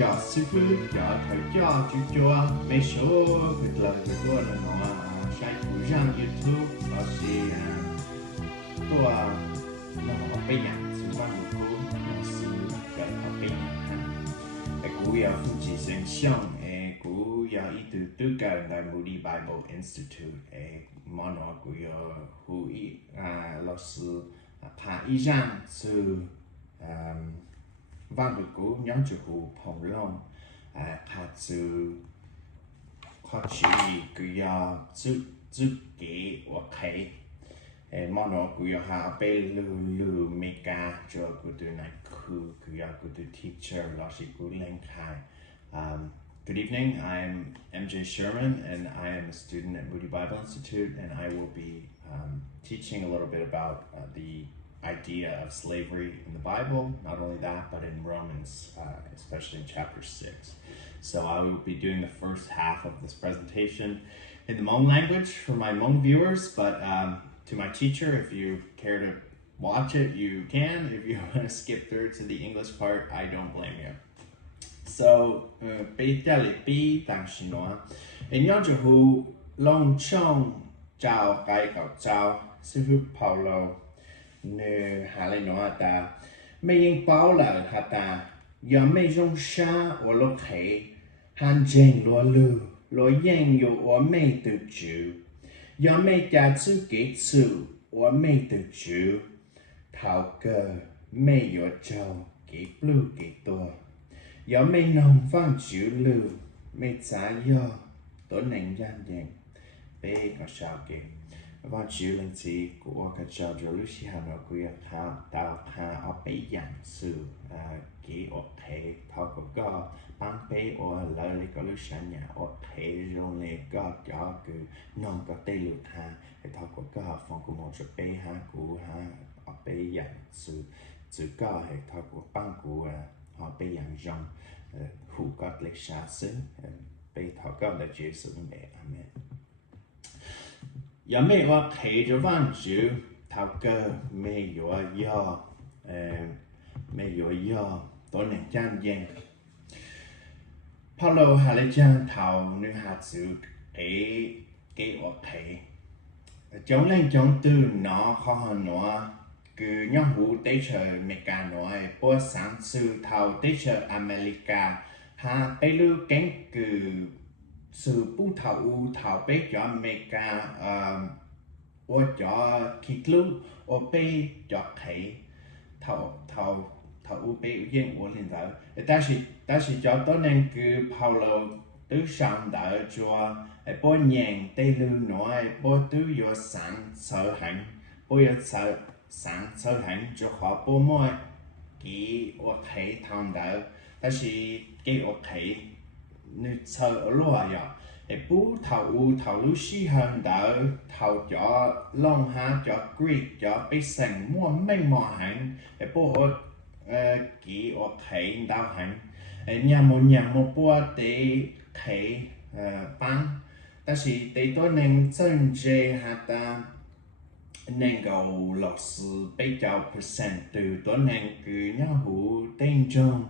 cho sư phụ cho thầy cho chú cho mấy số cái lời của tôi là nó sai của rằng YouTube nó sẽ tôi nó bây giờ xung quanh của cô nó sẽ cái bây giờ cái cú giờ phụ chỉ sinh sống cú giờ ý từ cái đại Moody Bible Institute mà nó cú giờ hữu ý là sự phá ý rằng sự văn được cú nhóm chủ hữu Hồng Long phá sự khó chịu cú giờ giúp kế hoặc hay mà nó cú giờ hạ bê lù mega cho cú từ này cú giờ cú từ teacher là sự cú lên khai. Good evening, I'm MJ Sherman and I am a student at Moody Bible Institute, and I will be teaching a little bit about the idea of slavery in the Bible, not only that, but in Romans, especially in chapter 6. So I will be doing the first half of this presentation in the Hmong language for my Hmong viewers, but to my teacher, if you care to watch it, you can. If you want to skip through to the English part, I don't blame you. So, bây giờ là bây当时呢，nhau就好 long chong chào cái cậu chào sư phụ Paulo nè hà lên nói ta mấy những bảo là hà ta giờ mấy trong xa ở lúc thế hành trình lo lù lo yên yo ở mấy từ chữ giờ mấy gia chữ kỹ chữ ở mấy từ chữ thảo cơ mấy yo chào kỹ blue kỹ tua giờ mấy nông văn chữ lù mấy giá yo tổ nền gian dàng bé có sao kì và chữ lên gì của các cháu cho Loos hà nội của khá đào khá ở bé dạng sự kỹ ở thế thao của có bán bé ở lời lấy có Loos nhà ở thế rồi lấy có cho cứ nông có tê lụt hà để thao của có phòng của một số bé hà của hà ở bé dạng sự sự có hệ thao của bán của họ bé dạng rong hữu có lấy xa xứ bé thao có là chữ sự mẹ amen. Giờ mấy họ thấy cho văn chữ thao cơ mấy họ do tổ nền trang dân Paulo hà lê trang thao nữ hạt chữ cái họ thấy chống lên chống từ nó khó hơn nó cứ nhóm hữu tế trời mê ca nói bố sáng sư thao tế trời America ha bê lưu kén cứ sự bút thảo bé cho America ở cho kịch lưu ở bé cho thấy thảo u bé yên ở lên đó ta chỉ cho tôi nên cứ Paulo từ sáng đó cho bố nhàng tây lưu nói bố từ yo sáng sở hành bố yo sáng sở hành cho họ bố mỗi cái ở thấy thằng đó ta chỉ cái ở thấy nữ sơ ở loa ya bố thảo Loos hơn đỡ thảo cho long ha cho Greek cho bây sang mua mấy mò hành bố kỹ ở thấy đào hành nhà một bố để thấy bán ta chỉ để tôi nên chân dê hạt ta nên cầu lọ sự bây giờ percent từ tôi nên cứ nhà hữu tên trong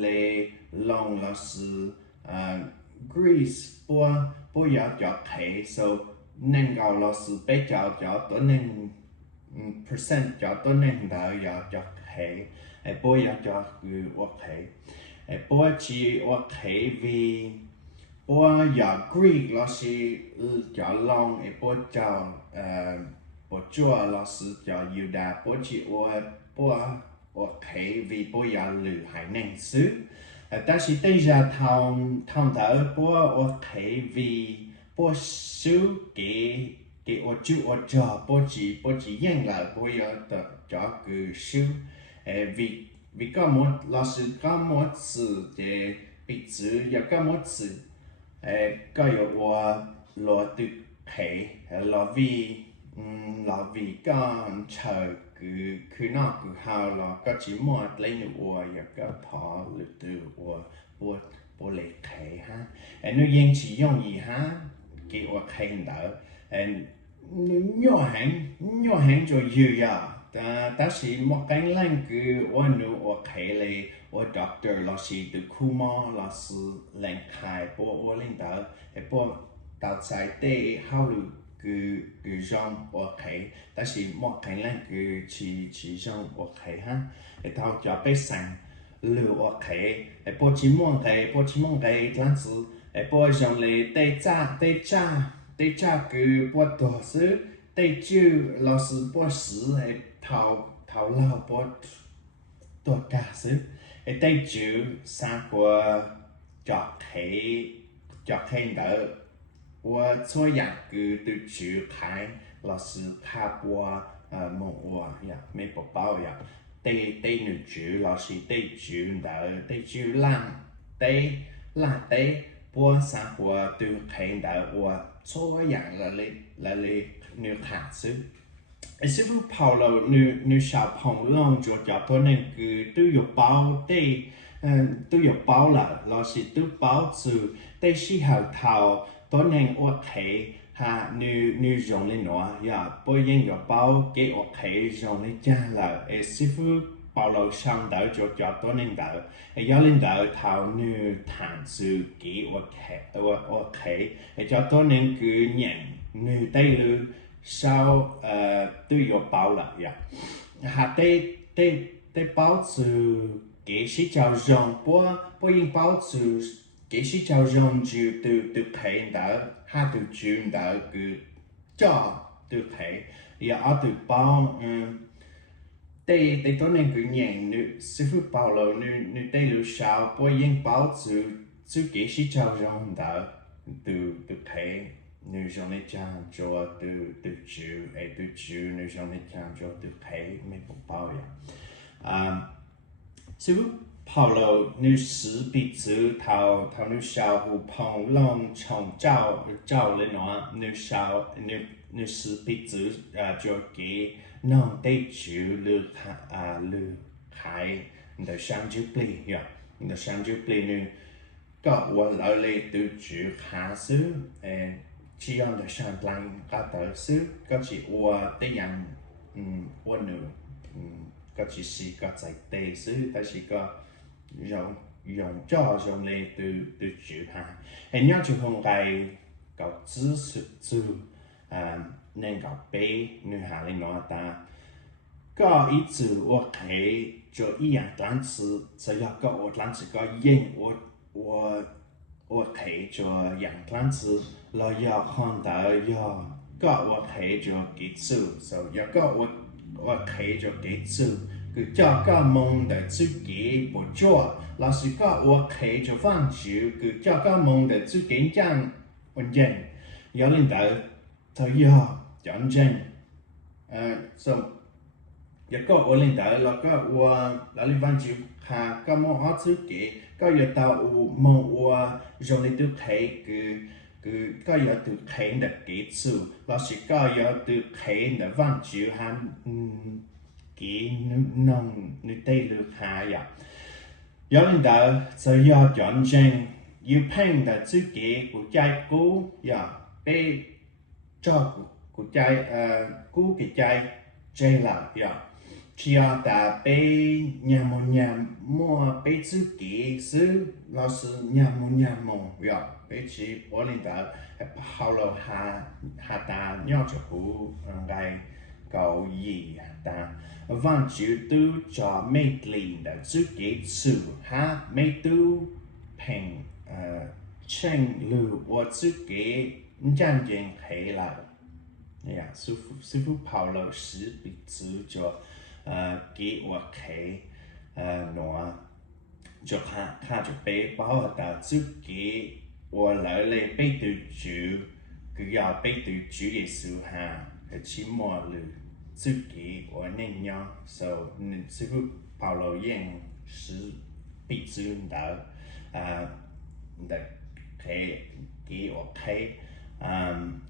lệ long lọ sự Greece bố giờ cho thấy so nên cầu lọ sự bây giờ cho tôi nên percent cho tôi nên đỡ giờ cho thấy bố giờ cho cứ ok bố chỉ ok vì bố giờ Greek lọ sự cho long bố cho bố chúa là sự cho Juda bố chỉ bố ok vì bố giờ lử hải nên xứ ta chỉ thấy ra thằng thở bố ok vì bố xứ cái ở chú ở cho bố chỉ nhận lại bố giờ cho cứ xứ vì có một là sự có một sự để bị chữ giờ có một sự có有我的陪là vì con chờ cứ nó cứ hào là có chỉ một lấy nữa giờ có thọ lựa từ bộ lệ thể ha nó yên chỉ dùng gì ha cái ở khen đỡ nhỏ hẳn rồi dư ya ta chỉ một cái lần cứ ở nữa ở khen lệ 我 doctor 老师的苦嘛老师能开我领导我到在的好路个让我开，但是莫开那个去让我开哈，到就被上路我开，不去莫开不去莫开这样子，不让你得炸个不多少，得就老师不时头老不多假少。得就三个就开的，我做样个都就开，老师开播梦我呀没不包呀，得女主老师得就得播三个都开的，我做样了女孩子。师傅跑了，你小朋友就叫他那个都有包的，都有包了，老师都包住，的时候头多年我睇哈，你用的喏呀，不应个包给我睇用的家了，师傅跑了上头就叫多年头，有领导头你弹住给我睇，叫多年个人你对了。sau tôi có bảo là ya hà tây bảo từ cái sĩ chào rong bố yên bảo từ cái sĩ chào rong từ thấy đó hà từ chuyện đó cứ cho từ thấy ya ở từ bảo tây tối nay cứ nhận nữ sư phụ bảo là nữ tây lưu sao bố yên bảo từ cái sĩ chào rong đó từ thấy nữ trong này chàng cho từ chữ nữ trong này chàng cho từ thấy mấy bộ bao ya sư phụ bảo là nữ sử bị chữ thao nữ sao hù phong long chồng trao lên nó nữ sử bị chữ cho cái nông tây chữ lư khai nữ sang chữ plei ya nữ sang chữ plei nữ có我老来都只看书，只要的上班搞到书，嗰是我的人，我呢，嗰只是個在地書，但是個用嚟都只看，你要就用嚟搞知識做，能夠背女孩嚟攞單，個一做我睇就一樣單詞，只要個我單詞個英我睇咗樣單詞，我要看到要個我睇咗幾次，所以個我睇咗幾次，佢叫個夢的自己不做，老師個我睇咗放手，佢叫個夢的自己講文件，有領導就要講真，所以個我領導了個我老李放手，下個夢我自己。ก็อย่าตาอูมองว่าเราในตัวใครคือก็อย่าตัวใครเด็กกิจสุเราสิก็อย่าตัวใครเด็กวันจิ๋วหันกินนองนึกได้ลูกหายอ่ะ有领导就要講真要拼的自己國家股要被照顧國家股嘅ใจ啦要只要打被nhà mua被自己是老師nhà mua要被去我領導好了下打尿就不來搞嘢打忘記都做美麗的自己做哈美都平稱路我自己真正起來呀師傅跑了10筆字就給我開喏就看就背包到自己我來嚟背對住佢要背對住嘅時候起碼了自己我能樣 so 師傅跑了用10筆字的開給我開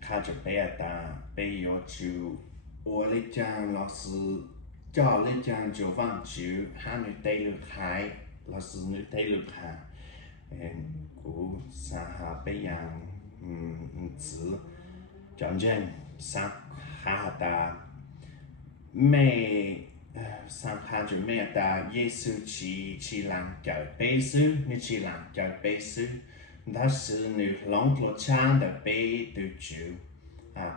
看就背到背有就我嚟講老師cho lên trang cho văn chữ hai người tây lược hai là sự người tây lược hai của xã hà bây giờ chữ chọn chân xã hà ta mẹ sang kha cho mẹ ta Giêsu chỉ làm cho bé sư như chỉ làm cho bé sư đó sự nữ lòng lo cha để bé tự chịu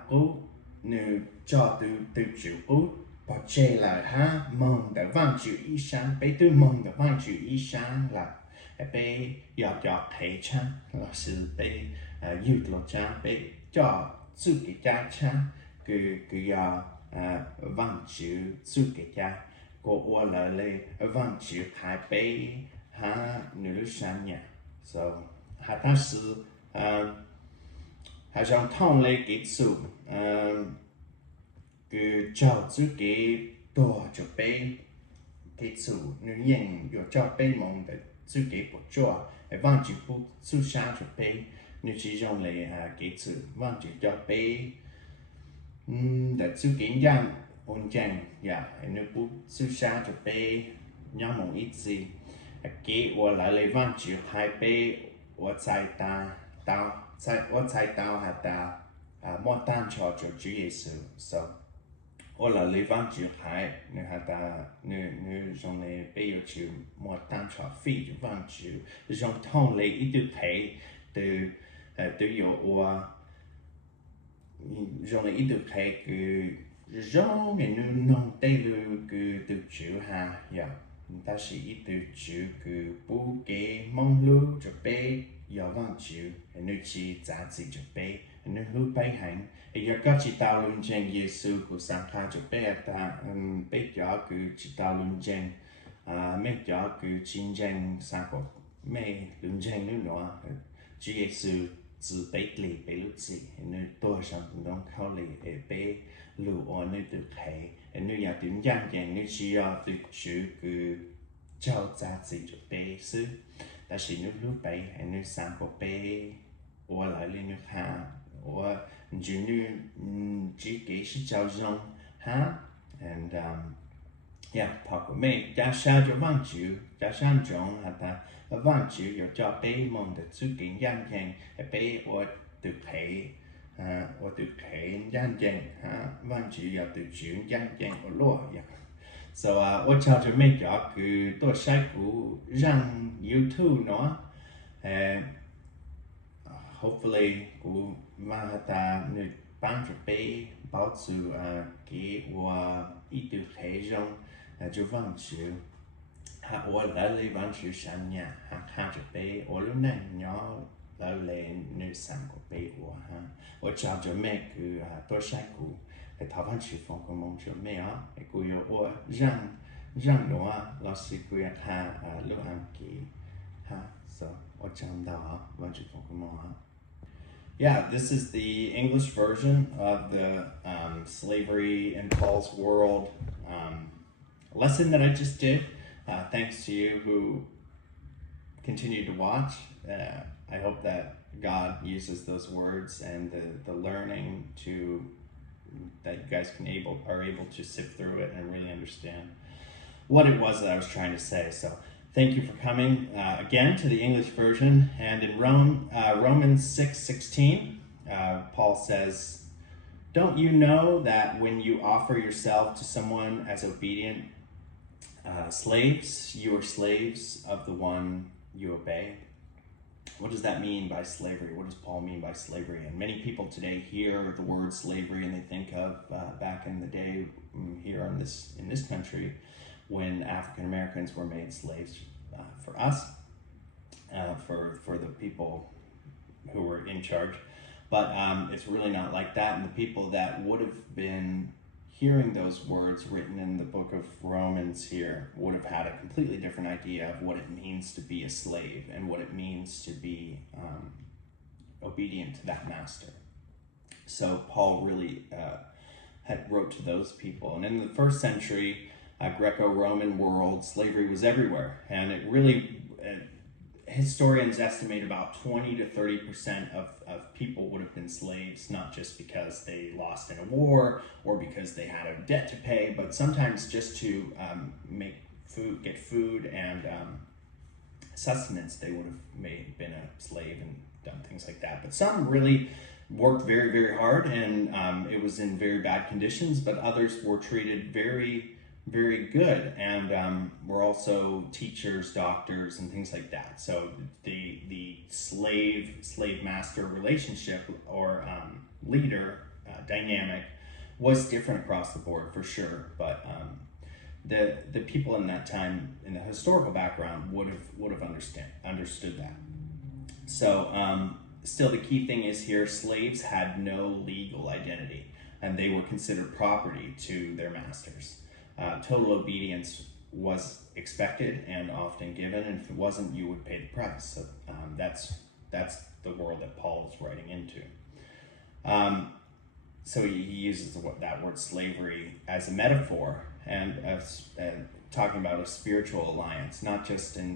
cú nữ cho tự chịu cú bỏ chơi là ha mong để vang chịu ý sáng bé tự mong để vang chịu ý sáng là bé dọc thấy cha là sự bé yêu lo cha bé cho sự cái cha cha cứ vang chịu sự cái cha cô qua lại lên vang chịu hai bé ha nữ sáng nhà so ta sự trong thông lệ kỹ术cứ cho chú cái đồ cho bé kỹ术nữ nhân有cho bé mong的chú cái不做vang chịu不chú sáng cho bé nữ chỉ dùng lệ kỹ术vang chịu cho bé để chú cái nhân ổn định ya nữ不chú sáng cho bé nhau mong ít gì cái我来了vang chịu hai bé我猜我猜到他的莫单朝就主耶稣 so 我来了vang chịu hai你他的你用来被有就莫单朝飞就vang chịu用通来一直陪都有我用来一直陪个用个弄对了个都主哈呀但是一直主个不给忙碌就被要忘记nữ chỉ giá trị cho bé nữ hữu bay hành giờ các chị tao luôn trên Giêsu của sáng khai cho bé ta bé cho cứ chị tao luôn trên mấy cho cứ chiến tranh sáng của mấy luôn trên nữa nữa Chúa Giêsu từ bé lì bé lúc gì nữ tôi sang đông khâu lì bé lù ở nơi được thấy nữ nhà tiếng giang giang nữ chỉ ở từ chữ cứ cho giá trị cho bé sư但是你路北，你散步北，我来了你看，我就你自己是照用哈，and yeah， 跑过没，加上就忘记，加上中哈他忘记有叫北梦的最近样件，北我都陪，我都陪样件哈，忘记要对住样件我落呀。So 我朝着每个个多晒股让 YouTube 喏，hopefully 股马哈达你帮助被保持给我一度黑中就忘记哈我来了忘记三年哈看着被我了那鸟来了你三个被我哈我朝着每个多晒股。台湾去放个梦就没有，古有我让我老师古要看录安给哈，so 我讲到啊，我去放个梦啊。Yeah, this is the English version of the slavery in Paul's world lesson that I just did. Thanks to you who continue to watch. I hope that God uses those words and the learning that you guys are able to sift through it and really understand what it was that I was trying to say. So thank you for coming again to the English version. And in Romans 6:16, Paul says, "Don't you know that when you offer yourself to someone as obedient slaves, you are slaves of the one you obey?" What does that mean by slavery? What does Paul mean by slavery? And many people today hear the word slavery and they think of back in the day here in this country when African Americans were made slaves for us, for the people who were in charge. But it's really not like that. And the people that would have been hearing those words written in the book of Romans here would have had a completely different idea of what it means to be a slave and what it means to be obedient to that master. So Paul really wrote to those people. And in the first century Greco-Roman world, slavery was everywhere. And it really, historians estimate about 20 to 30% of people would have been slaves, not just because they lost in a war or because they had a debt to pay, but sometimes just to get food and sustenance. They would have been a slave and done things like that. But some really worked very, very hard and it was in very bad conditions, but others were treated very very good, and were also teachers, doctors, and things like that. So the slave master relationship or leader dynamic was different across the board for sure, but the people in that time in the historical background would have understood that. So still, the key thing is here: slaves had no legal identity, and they were considered property to their masters. Total obedience was expected and often given, and if it wasn't, you would pay the price. So that's the world that Paul is writing into. So he uses that word slavery as a metaphor and as talking about a spiritual alliance, not just in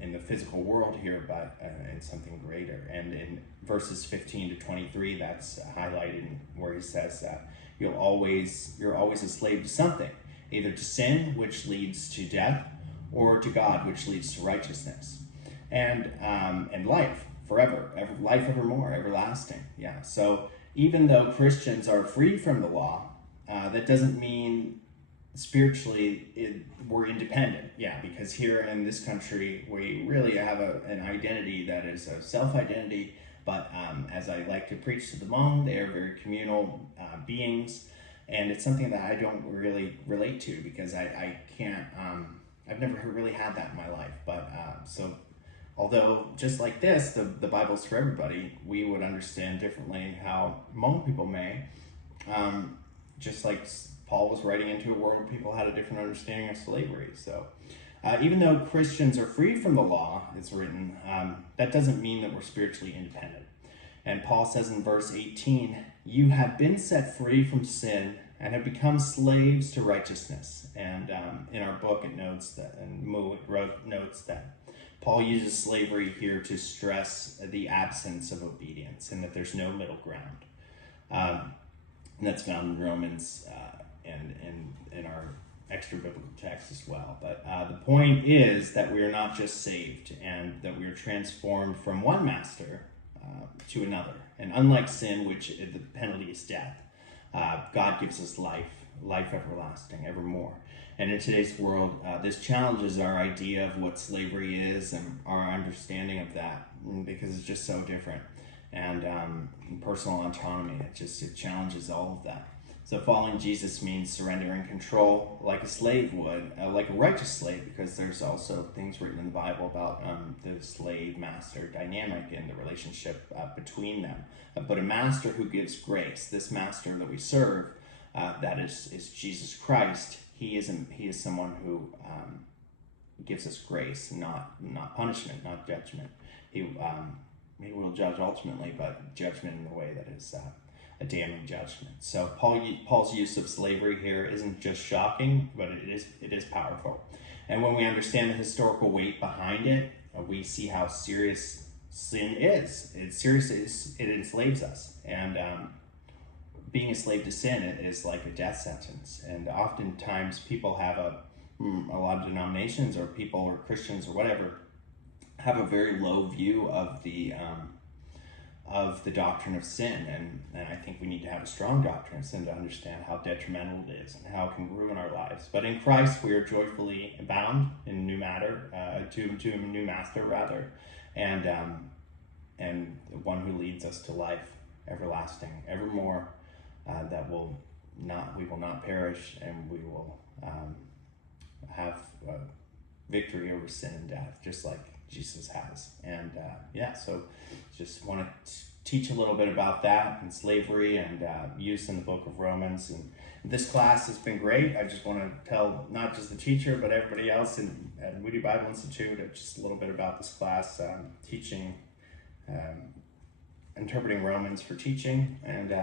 the physical world here, but in something greater. And in verses 15 to 23, that's highlighted where he says that you're always a slave to something, either to sin, which leads to death, or to God, which leads to righteousness, and life forever, life evermore, everlasting. Yeah. So even though Christians are free from the law, that doesn't mean spiritually we're independent. Yeah, because here in this country we really have an identity that is a self-identity, but as I like to preach to the Hmong, they are very communal beings, and it's something that I don't really relate to because I can't I've never really had that in my life. But so although just like this, the Bible's for everybody, we would understand differently how Hmong people may, just like Paul was writing into a world where people had a different understanding of slavery. So even though Christians are free from the law, it's written, that doesn't mean that we're spiritually independent. And Paul says in verse 18, you have been set free from sin and have become slaves to righteousness. And in our book it notes that, and Mo notes that Paul uses slavery here to stress the absence of obedience and that there's no middle ground. And that's found in Romans and in our extra biblical text as well. But the point is that we are not just saved and that we are transformed from one master to another. And unlike sin, which the penalty is death, God gives us life everlasting, evermore. And in today's world, this challenges our idea of what slavery is and our understanding of that, because it's just so different. And personal autonomy, it challenges all of that. So following Jesus means surrendering control like a slave would, like a righteous slave, because there's also things written in the Bible about the slave-master dynamic and the relationship between them. But a master who gives grace, this master that we serve, that is Jesus Christ, he is someone who gives us grace, not punishment, not judgment. He will judge ultimately, but judgment in a way that is a damning judgment. So Paul's use of slavery here isn't just shocking, but it is powerful. And when we understand the historical weight behind it, we see how serious sin is. It's serious. It enslaves us, and being a slave to sin is like a death sentence. And oftentimes people have a lot of denominations or people or Christians or whatever have a very low view of the doctrine of sin, and I think we need to have a strong doctrine of sin to understand how detrimental it is and how it can ruin our lives. But in Christ we are joyfully bound in new matter to a new master rather, and the one who leads us to life everlasting, evermore, that we will not perish, and we will have victory over sin and death, just like Jesus has. And so just want to teach a little bit about that and slavery and use in the book of Romans. And this class has been great. I just want to tell not just the teacher but everybody else at Moody Bible Institute just a little bit about this class, teaching, interpreting Romans for teaching. And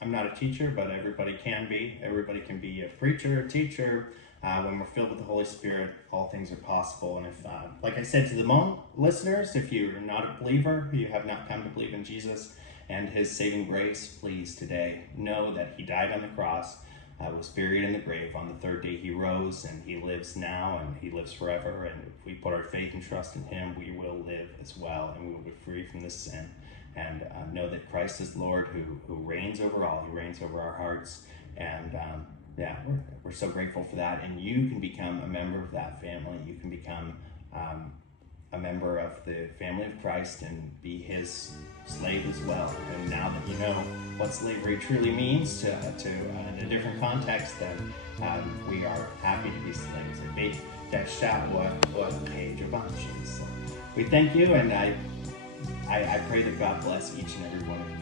I'm not a teacher, but everybody can be. Everybody can be a preacher, a teacher. When we're filled with the Holy Spirit, all things are possible. And if, like I said to the Hmong listeners, if you're not a believer, you have not come to believe in Jesus and his saving grace, please today know that he died on the cross, was buried in the grave. On the third day he rose, and he lives now, and he lives forever. And if we put our faith and trust in him, we will live as well, and we will be free from this sin. And know that Christ is Lord, who reigns over all. He reigns over our hearts, and Yeah, we're so grateful for that, and you can become a member of that family. You can become a member of the family of Christ and be his slave as well. And now that you know what slavery truly means in a different context, then we are happy to be slaves. So we thank you, and I pray that God bless each and every one of you.